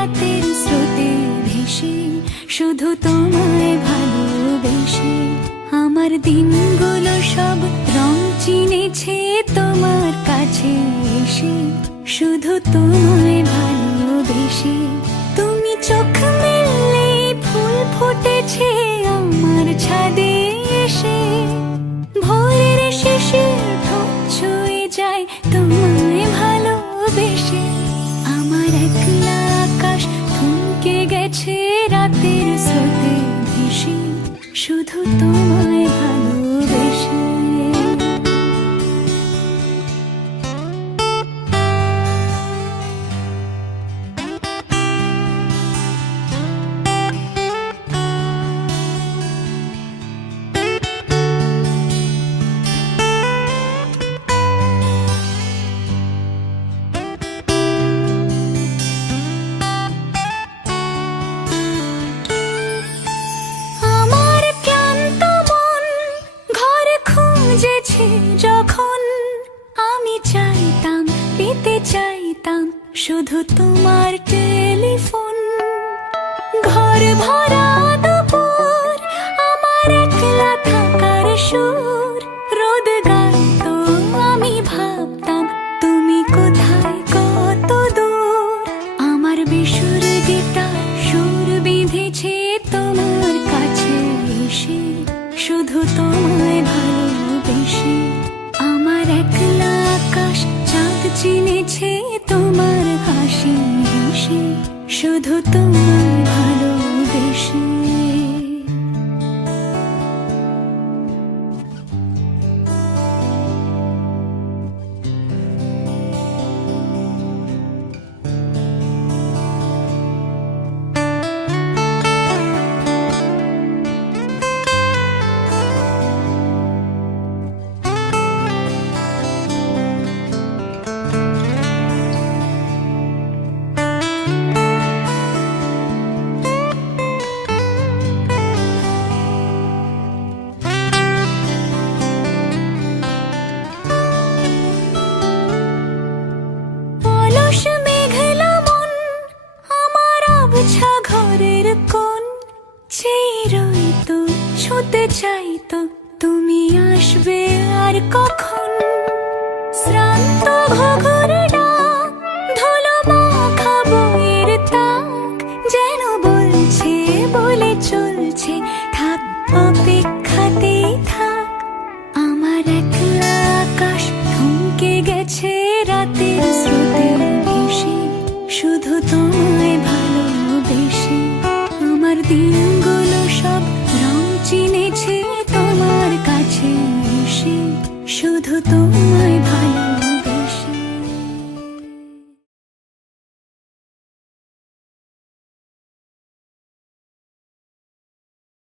রাতের স্রোতে ভেসে, শুধু তোমায় ভালোবেসে। আমার দিনগুলো সব রং চিনেছে তোমার কাছে এসে, শুধু তোমায় ভালোবেসে। তুমি চোখ মেললে ফুল ফুটেছে আমার ছাদে এসে, ভোরের শিশির ঠোঁট ছুঁয়ে যায় তোমায় ভালোবেসে। আমার একলা আকাশ থমকে গেছে রাতের স্রোতে ভেসে, শুধু তোমায় ভালোবেসে। যখন আমি চাইতাম, পেতে চাইতাম শুধু তোমার টেলিফোন। ঘর ভরা দুপুর, আমার একলা থাকার সুর, রোদ গাইতো আমি ভাবতাম তুমি কোথায় কত দূর। আমার বেসুর গিটার সুর বিঁধেছে তোমার কাছে এসে, শুধু তোমায় ভালোবেসে। আমার একলা আকাশ চাঁদ চিনেছে তোমার হাসি হেসে, শুধু তোমায় ভালোবেসে। ঘরের কোণ চেয়ে রইতো, ছুঁতে চাইতো তুমি আসবে আর কখন। শ্রান্ত ঘুঘুর ডাক, ধুলো মাখা বইয়ের তাক, যেন বলছে বলে চলছে থাক, অপেক্ষাতেই থাক। আমার একলা আকাশ থমকে গেছে রাতের স্রোতে ভেসে, শুধু তোমায় ভালোবেসে। আমার দিনগুলো সব রং চিনেছে তোমার কাছে এসে, শুধু তোমায়